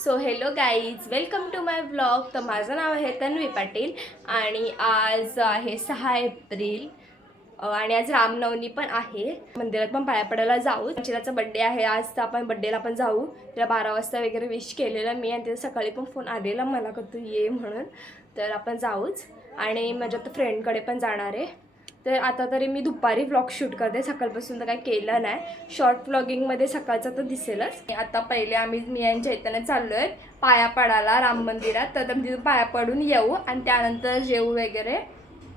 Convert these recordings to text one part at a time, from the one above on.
So hello guys, welcome to my blog. तर माझं नाव आहे तन्वी पाटील आणि आज आहे 6 एप्रिल आणि आज रामनवमी पण आहे. मंदिरात पण पाया पडायला जाऊ. चिराचा बड्डे आहे आज, तर आपण बड्डेला पण जाऊ. तिला 12 वाजता वगैरे विश केलेलं मी आणि तिला सकाळी पण फोन आलेला मला का तू ये म्हणून. तर आपण जाऊच आणि माझ्या तर फ्रेंडकडे पण जाणार आहे. तर आता तरी मी दुपारी व्लॉग शूट करते, सकाळपासून तर काही केलं नाही. शॉर्ट व्लॉगिंगमध्ये सकाळचं तर दिसेलच. आता पहिले मी आणि चैतन्य चाललो आहे पाया पडायला राम मंदिरात. तर तिथून पाया पडून येऊ आणि त्यानंतर जेवू वगैरे.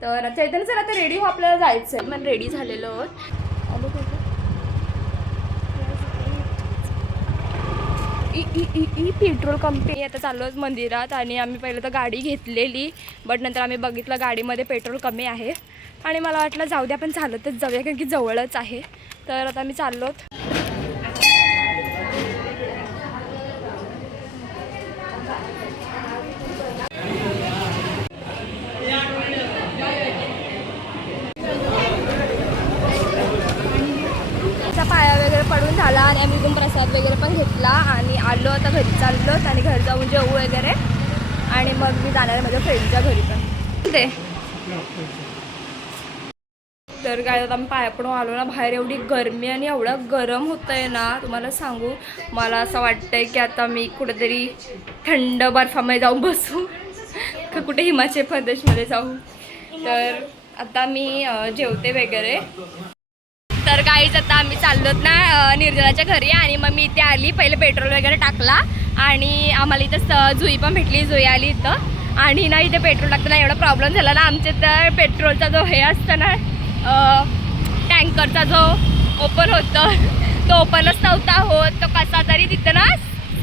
तर चैतन्य सर आता रेडी हो, आपल्याला जायचं आहे. मग रेडी झालेलो आहोत. पेट्रोल कंपनी आता चाललो मंदिरात आणि आम्ही पहिलं तर गाडी घेतलेली, बट नंतर आम्ही बघितलं गाडीमध्ये पेट्रोल कमी आहे आणि मला वाटलं जाऊ द्या आपण चालतच जाऊया कारण की जवळच आहे. तर आता आम्ही चाललोत. पाया वगैरे पडून झाला आणि आम्ही पण प्रसाद वगैरे पण घेतला आणि आलो. आता घरी चाललोत आणि घरी जाऊन जेवू वगैरे आणि मग मी जाणार आहे माझ्या फ्रेंडच्या घरी पण ते. तर काय आता आम्ही पाया पडून आलो ना, बाहेर एवढी गरमी आणि एवढं गरम होतं आहे ना तुम्हाला सांगू. मला असं वाटतंय की आता मी कुठेतरी थंड बर्फामध्ये जाऊन बसू का कुठे हिमाचल प्रदेशमध्ये जाऊ. तर आता मी जेवते वगैरे. तर काहीच आता आम्ही चाललोत ना निर्जलाच्या घरी आणि मग मी इथे आली. पहिले पेट्रोल वगैरे टाकला आणि आम्हाला इथं जुई पण भेटली. जुई आली इथं आणि ना इथे पेट्रोल टाकताना एवढा प्रॉब्लेम झाला ना. आमच्या तर पेट्रोलचा जो हे असतं ना टँकरचा जो ओपन होतं तो ओपनच नव्हता होत. तो कसा तरी तिथं ना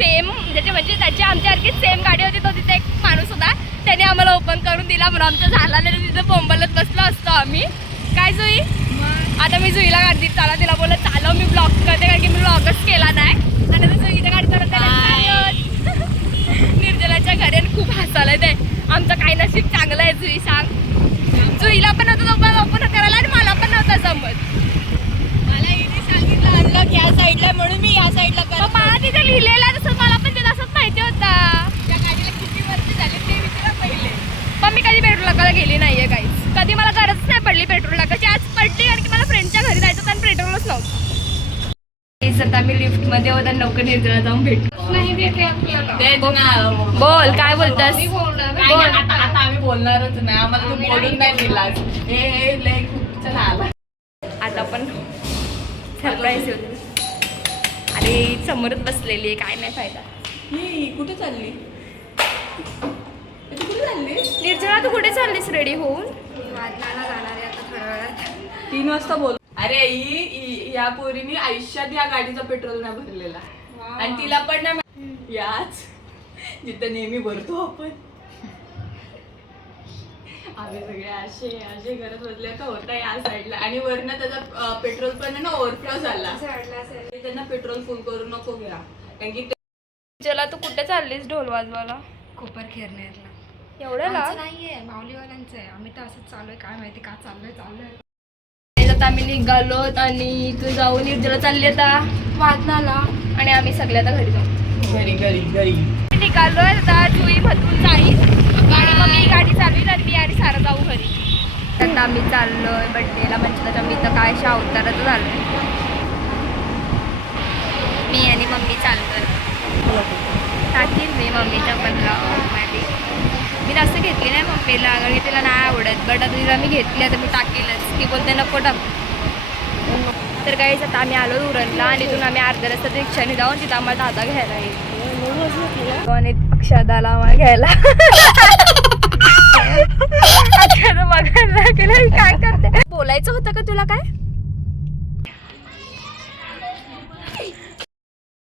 सेम म्हणजे त्याची आमच्यासारखीच सेम गाडी होती. तो तिथे एक माणूस होता, त्याने आम्हाला ओपन करून दिला म्हणून आमचं झाला नाही. तिथं बोंबलत बसलो असतो आम्ही. काय जुई? आता मी जुईला गाडी चाला, तिला बोलत चालव मी ब्लॉग करते कारण की मी ब्लॉगच केला नाही. आणि आता जुईच्या गाडी करत निर्जलाच्या घरी आणि खूप हसायला ते. आमचं काही नशीब चांगलं आहे जुई, सांग. जुईला पण नव्हतं ओपन करायला आणि मला पण नव्हतं जमत. मला इथे सांगितलं आणलं की या साईडला म्हणून मी या साईडला करत. मला तिथे लिहिलेलं तसं मला पण ते तसंच माहिती होता. त्या गाडीला किती वर्ष झाले ते विचारा पहिले. पण मी कधी पेट्रोल टाकायला गेली नाहीये काहीच. कधी मला गरज नाही पडली पेट्रोल टाकायची. आज पडली कारण की मला फ्रेंडच्या घरी जायचं होतं आणि पेट्रोलच नव्हतं. आता मी लिफ्ट मध्ये होता, लवकर निर्जला जाऊन भेटू. बोल काय बोलतास? आता आम्ही बोलणारच नाही, आम्हाला तू बोलून नाही दिलास. आता पण सरप्राईज होते आणि समोरच बसलेली आहे, काय नाही फायदा. कुठे चालली? कुठे चालली निर्जला? तू कुठे चाललीस रेडी होऊन? वादनाला जाणार आहे आता थोड्या वेळात. 3 वाजता बोल. अरे या पोरीने आयुष्यात या गाडीचा पेट्रोल नाही भरलेला आणि तिला पण नाही याच जिथं नेहमी भरतो आपण. आम्ही सगळे असे करत बसले का होता या साईडला आणि वरनं त्याचा पेट्रोल पण ना ओव्हरफ्लो झाला. त्यांना पेट्रोल फुल करू नको घ्या कारण की. चला तू कुठे चाललीस ढोल वाजवायला? कोपर खेरनेरला. एवढ्याला नाहीये, माऊलीवाल्यांचं आहे. आम्ही तर असंच चालू आहे, काय माहिती का चाललोय. आता आम्ही निघालोत आणि तू जाऊन निर्जला चालली आता वादनाला आणि आम्ही सगळे आता घरी जाऊ. घरी निघालोय आता. जुई मधून जाईल आणि मग मी गाडी चालवील आणि मी आणि सारा जाऊ घरी. आता आम्ही चाललोय बड्डेला. म्हणजे त्याच्या मी तर काय अवताराचं झालोय. मी आणि मम्मी चाललोय. टाकील मी मम्मीच्या मध्ये. मी जास्त घेतली नाही मम्मीला कारण की तिला नाही आवडत, बट आता तिला मी घेतली आता मी टाकेलच. ती बोलते नको टाक. तर काहीच आता आम्ही आलो उरणला आणि तिथून आम्ही अर्ध्या रस्त्यात रिक्षाने जाऊन तिथं आम्हाला दादा घ्यायला येईल आणि अक्षदाला आम्हाला घ्यायला. अक्षदा बघायला गेलं काय करते. बोलायचं होतं का तुला काय?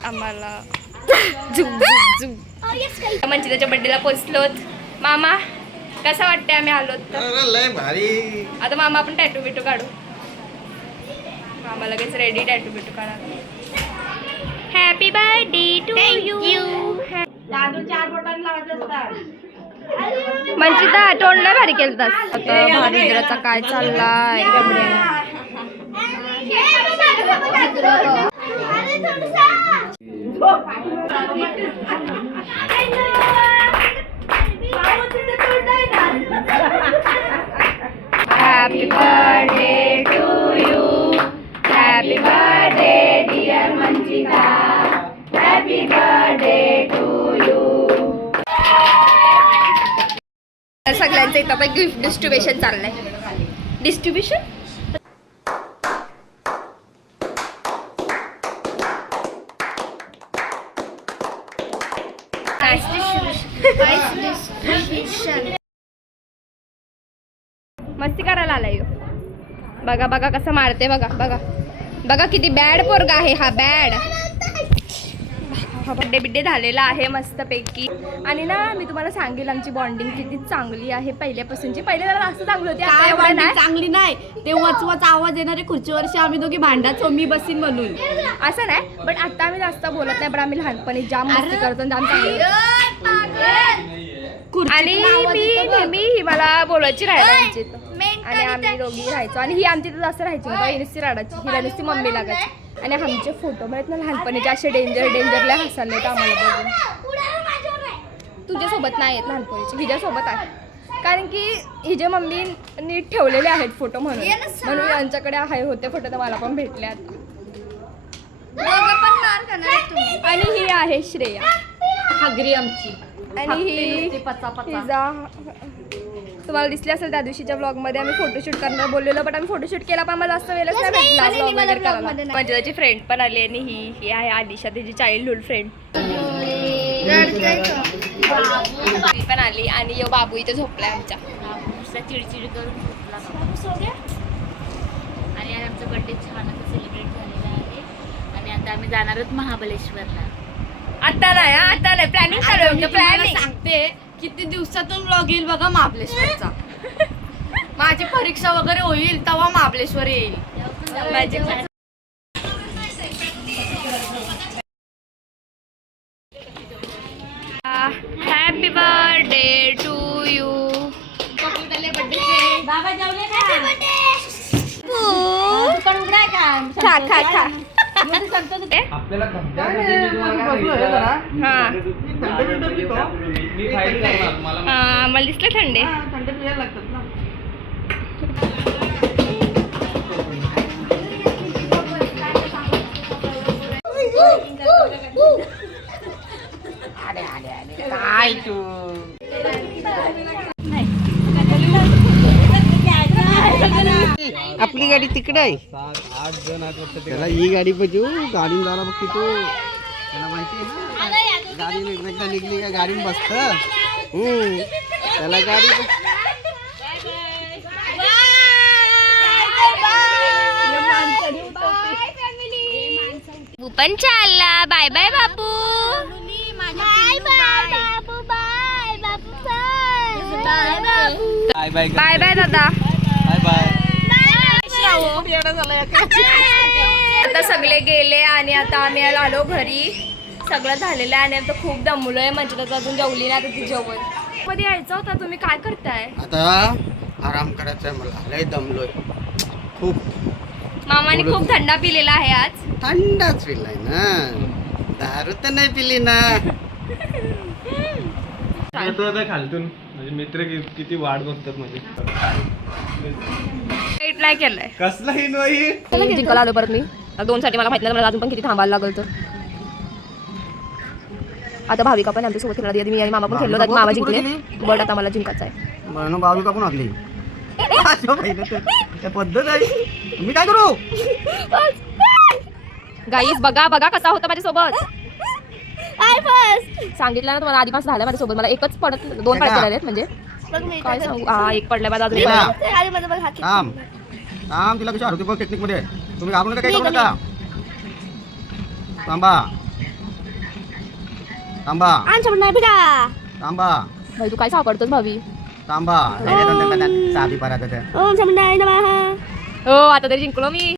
आम्हाला म्हणजे त्याच्या बड्डेला पोचलोत. मामा कसं वाटतंय आम्ही आलोत तर? लय भारी. आता मामा आपण टॅटू बिटू काढू. मामा लगेच रेडी टॅटू बिटू काढा. Happy birthday to you. दादू 4 बटन लावत असतात. म्हणजे तोंड नाही भारी केलं. आता महारुद्राचा काय चाललाय? आपल्याचं इथं आता गिफ्ट डिस्ट्रीब्युशन चाललंय. डिस्ट्रीब्युशन मस्ती करायला आलाय ह्यो. बघा बघा कसं मारते बघा बघा बघा किती बॅड पोरगा आहे हा. बॅड बड्डे बिड्डे झालेला आहे मस्तपैकी. आणि ना मी तुम्हाला सांगेल आमची बॉन्डिंग किती चांगली आहे पहिल्यापासूनची. पहिले जरा जास्त चांगली होती, आता एवढं नाही. चांगली नाही ते वचवच आवाज येणारे खुर्चीवरशी आम्ही दोघी भांडाचो, मी बसीन म्हणून. असं नाही, पण आता आम्ही जास्त बोलत नाही. पण आम्ही लहानपणी जाम मस्ती करतो आणि जाम चांगली. आणि मी नेहमी ही मला बोलायची राहायची आणि आम्ही दोघी राहायचो. आणि ही आमची तर जास्त राहायची ना, ही नुसती रडायची, हिला नुसती मम्मी लागायची. आणि आमचे फोटो आहेत ना लहानपणीचे असे डेंजरला हसायला येतं आम्हाला बघून. तुझ्यासोबत नाही आहेत लहानपणीचे, हिच्यासोबत आहे. कारण की हिचे मम्मी नीट ठेवलेले आहेत फोटो म्हणून यांच्याकडे आहे होते फोटो तर मला पण भेटले आता. आणि ही आहे श्रेया हागरी आमची. आणि ही हिजा तुम्हाला दिसली असेल त्या दिवशीच्या ब्लॉग मध्ये आम्ही फोटोशूट करणार बोललेलो, पण आम्ही फोटोशूट केला पण आम्हाला जास्त वेळच नाही भेटला ब्लॉग वगैरे करायला. म्हणजे त्याची फ्रेंड पण आली आणि ही आहे आलिशा, त्याची चाइल्डहुड फ्रेंड पण आली. आणि यो बाबू इथे झोपलाय आमच्या. चिडचिड करून झोपला आणि आज आमचा बर्थडे छान असं सेलिब्रेट झालेला आहे. आणि आता आम्ही जाणार आहोत महाबळेश्वरला. आता नाही प्लॅनिंग चालू आहे. प्लॅनिंग सांगते किती दिवसातून ब्लॉग येईल बघा महाबळेश्वरचा. माझी परीक्षा वगैरे होईल तेव्हा महाबळेश्वर येईल. Happy birthday to you. बाबा जेवले का? खा खा खा. आपल्याला धंद्यामध्ये मी तुम्हाला काय सांगितलं? मी फाईट करणार. मला मला दिसले थंडे. काय तू आपली गाडी तिकडे आहे. 7-8 जण आहेत वाटतं ते. त्याला ही गाडी पाहिजे गाडी झाला बघ की तो. त्याला माहिती आहे ना गाडी एकदा निघली का गाडी बसत. त्याला गाडी तू पण चालला. बाय बाय बापू. बाय बाय बाय बाय दादा. Bye bye. आता सगळे गेले आणि आता आम्ही आलो घरी. सगळं झालेलं आहे आणि आता खूप दमलोय. म्हणजे त्याचं अजून जेवली नाही. आता ती जेवण मध्ये यायचं होतं. तुम्ही काय करताय? आता आराम करायचा आहे मला. लय दमलोय खूप. मामाने खूप थंडा पिलेला आहे आज. थंडाच पिलाय ना, दारू तर नाही पिली ना. येतो आता खालतून. म्हणजे मित्र किती वाट बघतात माझी. वेट नाही केलंय. कसला हिनवाई. जिंकायला आलो परत मी. 2 साठी मला माहित नाही मला अजून पण किती थांबायला लागल. तर आता भाविका पण आमच्या सोबत खेळणार. मी आणि मामा पण खेळलो. तर मामा जिंकले. बट आता मला जिंकायचं आहे. म्हणून बाजू कापून आगली त्या पद्धत आहे. मी काय करू? गाईस बघा बघा कसा होता माझ्यासोबत. सांगितलं ना तुम्हाला आधीपासून झालं माझ्यासोबत. मला एकच पडत 2 पाय पडले म्हणजे काय सांगू. एक पडल्या बाद अजून थांब थांब. तिला कशी आरोग्य बघ टेक्निक मध्ये. तुम्ही घाबरू नका, काय करू नका. थांबा थांबा थांबा भाई तू काय सापडतोस भावी. थांबा. साधी परत हो आता तरी जिंकलो मी.